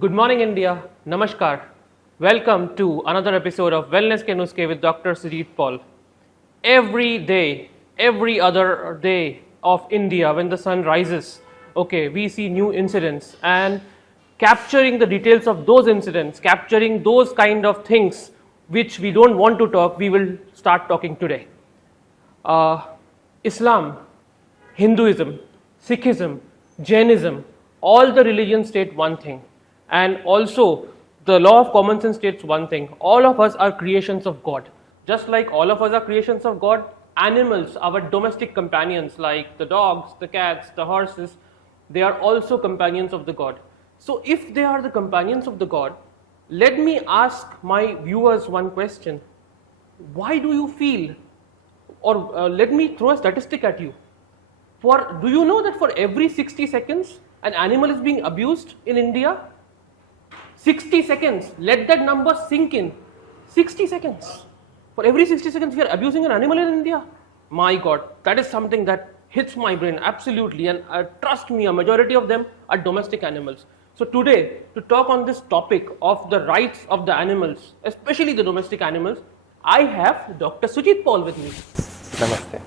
Good morning, India. Namaskar. Welcome to another episode of Nuskhe with Dr. Sujit Paul. Every day, every other day of India, when the sun rises, we see new incidents, and capturing the details of those incidents, capturing those kind of things which we don't want to talk, we will start talking today. Islam, Hinduism, Sikhism, Jainism, all the religions state one thing, and also the law of common sense states one thing: all of us are creations of God. Just like all of us are creations of God, animals, our domestic companions like the dogs, the cats, the horses, they are also companions of the God. So if they are the companions of the God, let me ask my viewers one question: why do you feel, or let me throw a statistic at you. Do you know that for every 60 seconds an animal is being abused in India? 60 seconds, let that number sink in. 60 seconds. For every 60 seconds we are abusing an animal in India. My God, that is something that hits my brain absolutely, and trust me, a majority of them are domestic animals. So today, to talk on this topic of the rights of the animals, especially the domestic animals, I have Dr. Sujit Paul with me. Namaste.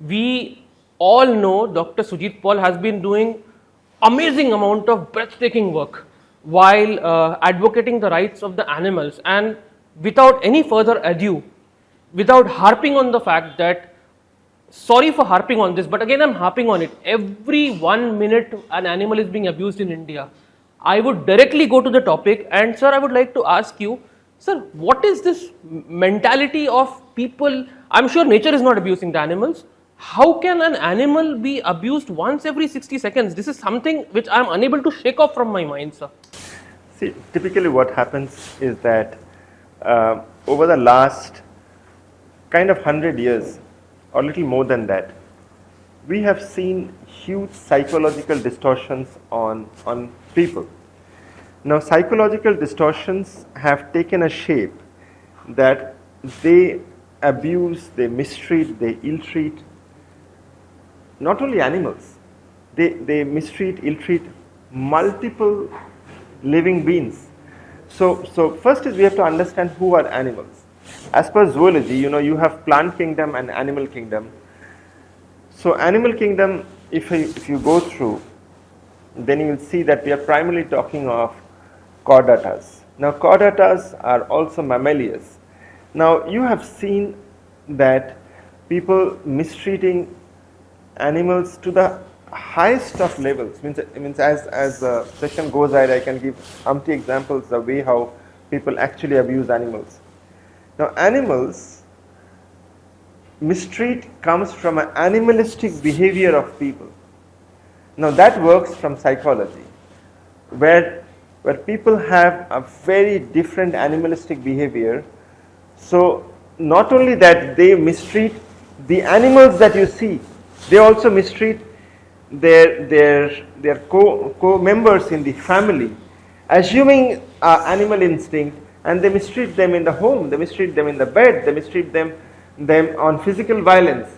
We all know Dr. Sujit Paul has been doing amazing amount of breathtaking work while advocating the rights of the animals, and without any further ado, without harping on the fact that, sorry for harping on this, but again I'm harping on it, every 1 minute an animal is being abused in India. I would directly go to the topic, and sir, I would like to ask you, sir, what is this mentality of people? I'm sure nature is not abusing the animals. How can an animal be abused once every 60 seconds? This is something which I'm unable to shake off from my mind, sir. See, typically what happens is that over the last kind of 100 years, or little more than that, we have seen huge psychological distortions on people. Now, psychological distortions have taken a shape that they abuse, they mistreat, they ill-treat not only animals, they mistreat, ill-treat multiple living beings. So first is we have to understand who are animals. As per zoology, you have plant kingdom and animal kingdom. So animal kingdom, if you go through, then you will see that we are primarily talking of chordatas. Now chordatas are also mammalians. Now you have seen that people mistreating animals to the highest of levels. Means as the session goes ahead, I can give umpty examples the way how people actually abuse animals. Now animals mistreat comes from an animalistic behavior of people. Now that works from psychology, where people have a very different animalistic behavior. So not only that they mistreat the animals that you see, they also mistreat their co-members in the family, assuming animal instinct, and they mistreat them in the home, they mistreat them in the bed, they mistreat them on physical violence.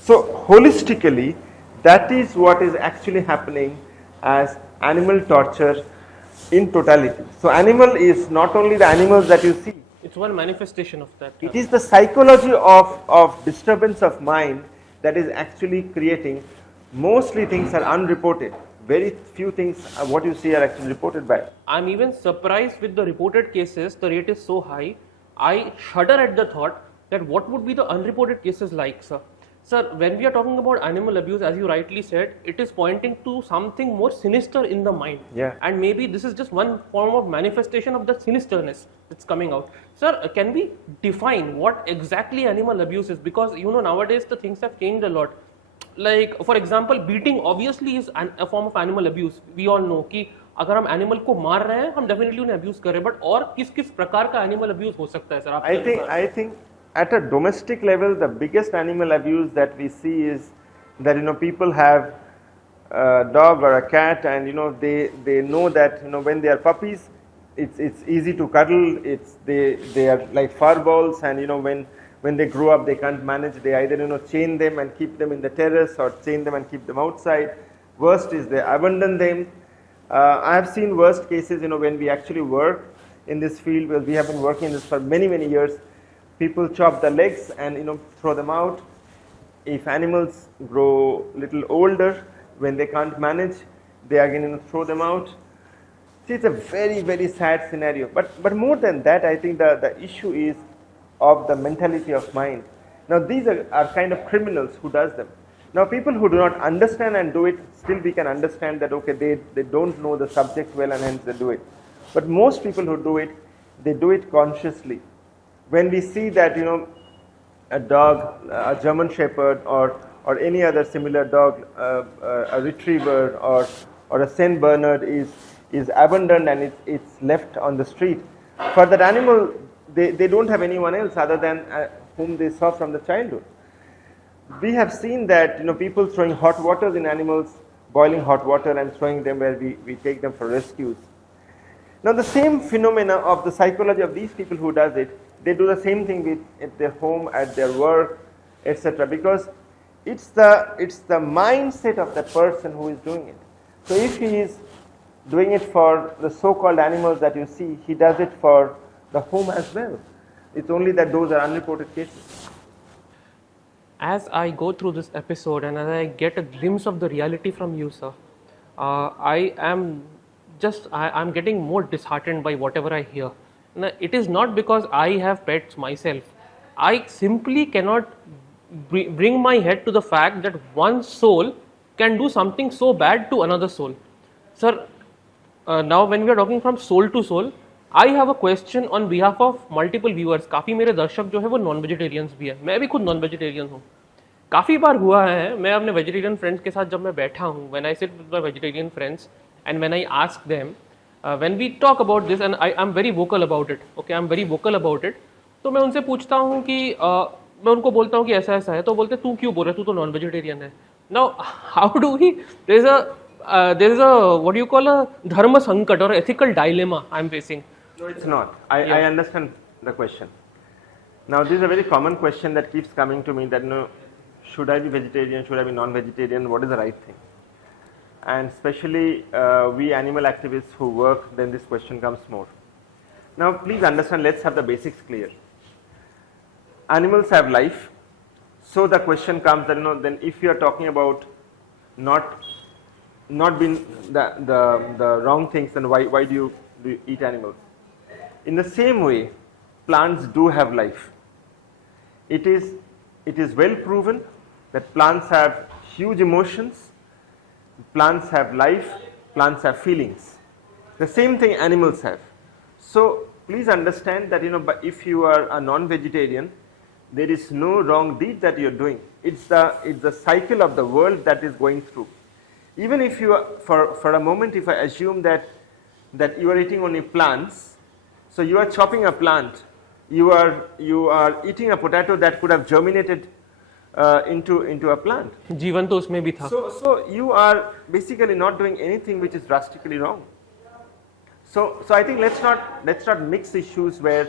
So holistically, that is what is actually happening as animal torture in totality. So animal is not only the animals that you see. It's one manifestation of that. It is the psychology of disturbance of mind that is actually creating. Mostly things are unreported. Very few things, what you see, are actually reported by. I'm even surprised with the reported cases, the rate is so high. I shudder at the thought that what would be the unreported cases like, sir. Sir, when we are talking about animal abuse, as you rightly said, it is pointing to something more sinister in the mind. Yeah. And maybe this is just one form of manifestation of the sinisterness that's coming out. Sir, can we define what exactly animal abuse is? Because nowadays the things have changed a lot. Like, for example, beating obviously is a form of animal abuse. We all know कि अगर हम animal को मार रहे हैं, हम definitely उन्हें abuse कर रहे हैं. But और किस प्रकार का animal abuse हो सकता है, sir? I think at a domestic level, the biggest animal abuse that we see is that people have a dog or a cat, and they know that when they are puppies, it's easy to cuddle. They are like fur balls, and when they grow up, they can't manage. They either chain them and keep them in the terrace, or chain them and keep them outside. Worst is they abandon them. I have seen worst cases, when we actually work in this field, well, we have been working in this for many, many years. People chop the legs and, throw them out. If animals grow little older, when they can't manage, they again, throw them out. See, it's a very, very sad scenario. But more than that, I think the issue is of the mentality of mind. Now, these are kind of criminals who does them. Now, people who do not understand and do it, still we can understand that, okay, they don't know the subject well and hence they do it. But most people who do it, they do it consciously. When we see that, a dog, a German Shepherd or any other similar dog, a retriever or a Saint Bernard is abandoned and it's left on the street. For that animal, they don't have anyone else other than whom they saw from the childhood. We have seen that people throwing hot water in animals, boiling hot water and throwing them where we take them for rescues. Now the same phenomena of the psychology of these people who does it, they do the same thing at their home, at their work, etc. Because it's the mindset of that person who is doing it. So if he is doing it for the so-called animals that you see, he does it for the home as well. It's only that those are unreported cases. As I go through this episode and as I get a glimpse of the reality from you, sir, I'm getting more disheartened by whatever I hear. Now, it is not because I have pets myself. I simply cannot bring my head to the fact that one soul can do something so bad to another soul. Sir, now when we are talking from soul to soul, I have a question on behalf of multiple viewers. काफ़ी मेरे दर्शक जो है वो non vegetarians भी है, मैं भी खुद नॉन वेजिटेरियन हूँ. काफ़ी बार हुआ है मैं अपने वेजिटेरियन फ्रेंड्स के साथ जब मैं बैठा हूँ, when I sit with my vegetarian friends and when I ask them, when we talk about this and I'm very vocal about it, okay, I'm very vocal about it, तो मैं उनसे पूछता हूँ कि मैं उनको बोलता हूँ कि ऐसा ऐसा है, तो बोलते तू क्यों बोल रहा है, तू तो नॉन वेजिटेरियन है. Now how do we, there is a what do you call a dharma sankat or ethical dilemma I'm facing. No, it's not. I understand the question. Now, this is a very common question that keeps coming to me that, should I be vegetarian, should I be non-vegetarian, what is the right thing? And especially we animal activists who work, then this question comes more. Now, please understand, let's have the basics clear. Animals have life, so the question comes that, then if you are talking about not being the wrong things, then why do you eat animals? In the same way, plants do have life. It is well proven that plants have huge emotions, plants have life, plants have feelings. The same thing animals have. So please understand that but if you are a non-vegetarian, there is no wrong deed that you are doing. It's the cycle of the world that is going through. Even if you are, for a moment, if I assume that you are eating only plants, so you are chopping a plant, you are eating a potato that could have germinated into a plant. जीवन तो उसमें भी था. So you are basically not doing anything which is drastically wrong. So I think let's not mix issues where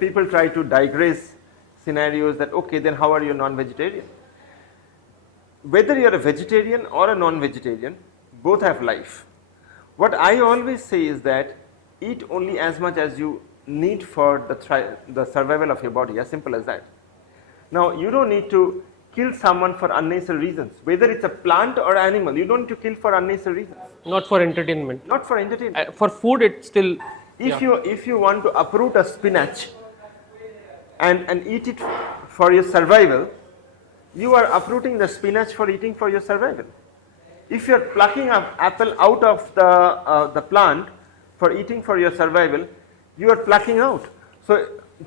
people try to digress scenarios that, okay, then how are you non-vegetarian? Whether you are a vegetarian or a non-vegetarian, both have life. What I always say is that eat only as much as you need for the survival of your body, as simple as that. Now, you don't need to kill someone for unnecessary reasons. Whether it's a plant or animal, you don't need to kill for unnecessary reasons. Not for entertainment. Not for entertainment. For food, it's still. If you want to uproot a spinach and eat it for your survival, you are uprooting the spinach for eating for your survival. If you are plucking an apple out of the plant for eating for your survival, you are plucking out. So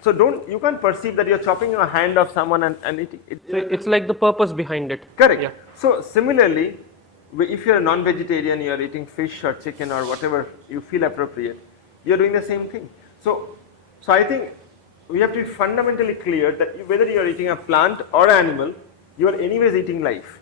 you can't perceive that you are chopping a hand of someone and eating it. So it's like the purpose behind it. Correct. Yeah. So similarly, if you are a non-vegetarian, you are eating fish or chicken or whatever you feel appropriate, you are doing the same thing. So I think we have to be fundamentally clear that whether you are eating a plant or animal, you are anyways eating life.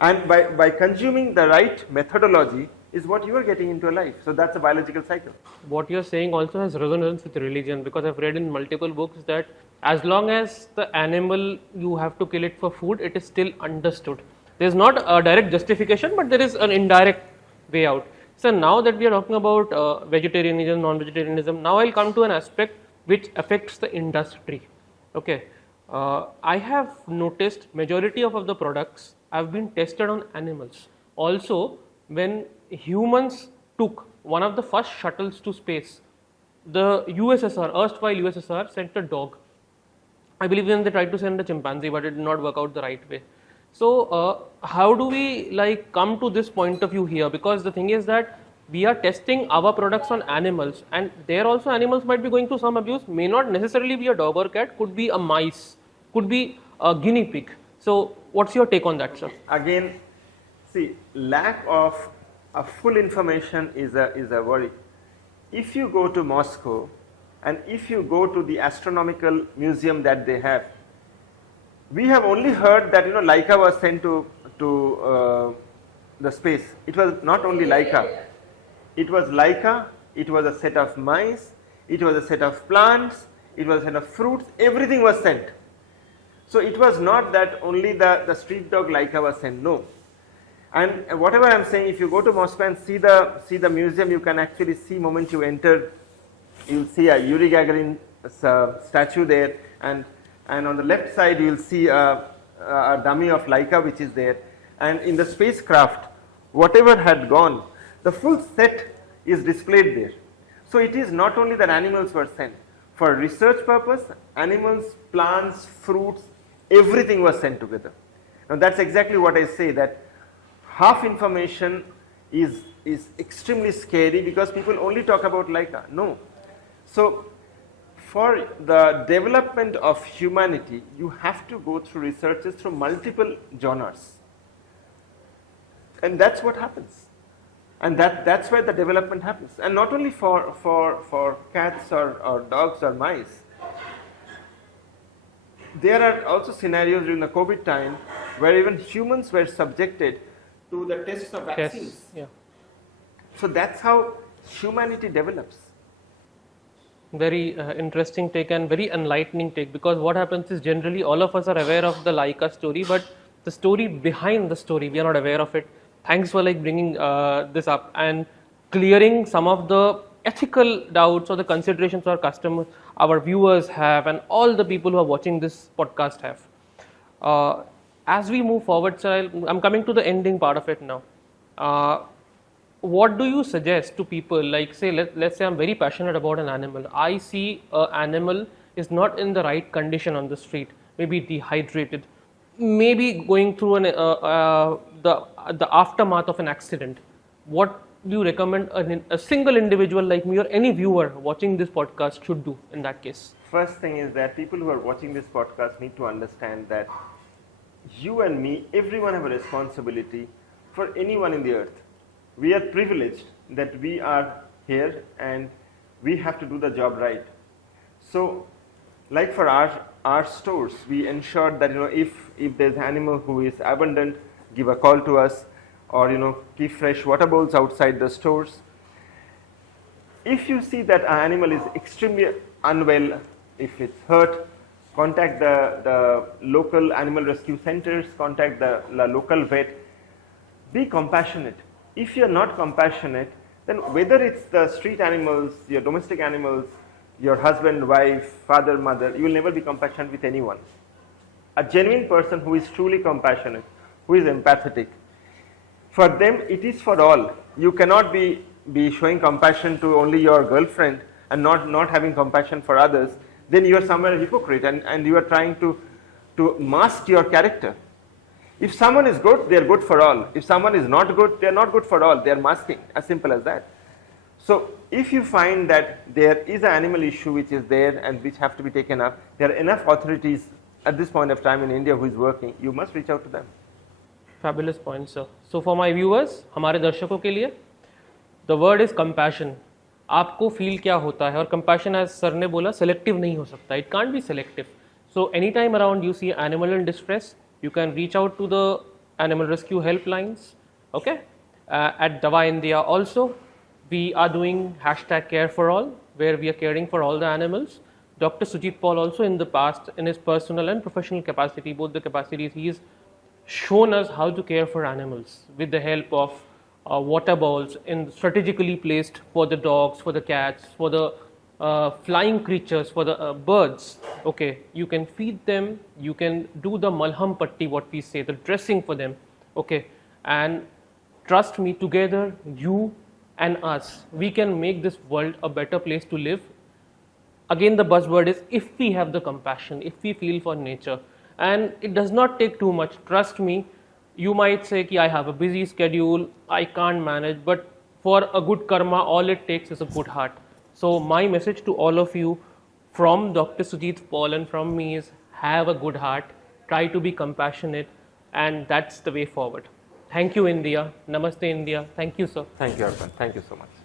And by consuming the right methodology is what you are getting into a life. So that's a biological cycle. What you're saying also has resonance with religion, because I've read in multiple books that as long as the animal, you have to kill it for food, it is still understood. There's not a direct justification, but there is an indirect way out. So now that we are talking about vegetarianism, non-vegetarianism, now I'll come to an aspect which affects the industry. Okay, I have noticed majority of the products have been tested on animals. Also, when humans took one of the first shuttles to space, the USSR, erstwhile USSR, sent a dog. I believe then they tried to send a chimpanzee, but it did not work out the right way. So, how do we like come to this point of view here? Because the thing is that we are testing our products on animals, and there also animals might be going through some abuse. May not necessarily be a dog or cat, could be a mice, could be a guinea pig. So, what's your take on that, sir? Again, see, lack of a full information is a worry. If you go to Moscow and if you go to the astronomical museum that they have, we have only heard that Laika was sent to the space. It was not only Laika. It was Laika. It was a set of mice. It was a set of plants. It was a set of fruits. Everything was sent. So it was not that only the street dog Laika was sent. No. And whatever I am saying, if you go to Moscow and see the museum, you can actually see moment you enter, you will see a Yuri Gagarin statue there, and on the left side you will see a dummy of Laika which is there, and in the spacecraft, whatever had gone, the full set is displayed there. So it is not only that animals were sent. For research purpose, animals, plants, fruits, everything was sent together. Now that's exactly what I say, that half information is extremely scary because people only talk about Laika. No. So for the development of humanity, you have to go through researches through multiple genres. And that's what happens. And that's where the development happens. And not only for cats or dogs or mice. There are also scenarios during the COVID time where even humans were subjected to the tests of vaccines. Yes. Yeah. So that's how humanity develops. Very interesting take and very enlightening take, because what happens is generally all of us are aware of the Laika story, but the story behind the story, we are not aware of it. Thanks for like bringing this up and clearing some of the ethical doubts or the considerations our customers, our viewers have, and all the people who are watching this podcast have. As we move forward, sir, I'm coming to the ending part of it now. What do you suggest to people, like say, let's say I'm very passionate about an animal. I see an animal is not in the right condition on the street, maybe dehydrated, maybe going through the aftermath of an accident. What do you recommend a single individual like me or any viewer watching this podcast should do in that case? First thing is that people who are watching this podcast need to understand that you and me, everyone have a responsibility for anyone in the earth. We are privileged that we are here and we have to do the job right. So, like for our stores, we ensure that if there's an animal who is abandoned, give a call to us, or keep fresh water bowls outside the stores. If you see that an animal is extremely unwell, if it's hurt, contact the local animal rescue centers, contact the local vet. Be compassionate. If you're not compassionate, then whether it's the street animals, your domestic animals, your husband, wife, father, mother, you will never be compassionate with anyone. A genuine person who is truly compassionate, who is empathetic, for them it is for all. You cannot be showing compassion to only your girlfriend and not having compassion for others. Then you are somewhere a hypocrite and you are trying to mask your character. If someone is good, they are good for all. If someone is not good, they are not good for all. They are masking, as simple as that. So if you find that there is an animal issue which is there and which have to be taken up, there are enough authorities at this point of time in India who is working, you must reach out to them. Fabulous point, sir. So for my viewers, हमारे दर्शकों के लिए, the word is compassion. आपको feel क्या होता है, और compassion, as sir ने बोला, selective नहीं हो सकता. It can't be selective. So anytime around you see animal in distress, you can reach out to the animal rescue helplines. Okay. At DavaIndia also, we are doing #CareForAll, where we are caring for all the animals. Dr. Sujit Paul also in the past, in his personal and professional capacity, both the capacities, he has shown us how to care for animals with the help of water bowls in strategically placed for the dogs, for the cats, for the flying creatures, for the birds. Okay, you can feed them, you can do the malham patti, what we say, the dressing for them. Okay, and trust me, together, you and us, we can make this world a better place to live. Again, the buzzword is if we have the compassion, if we feel for nature, and it does not take too much. Trust me, you might say ki I have a busy schedule, I can't manage, but for a good karma, all it takes is a good heart. So my message to all of you from Dr. Sujit Paul and from me is have a good heart, try to be compassionate, and that's the way forward. Thank you, India. Namaste, India. Thank you, sir. Thank you, Arpan. Thank you so much.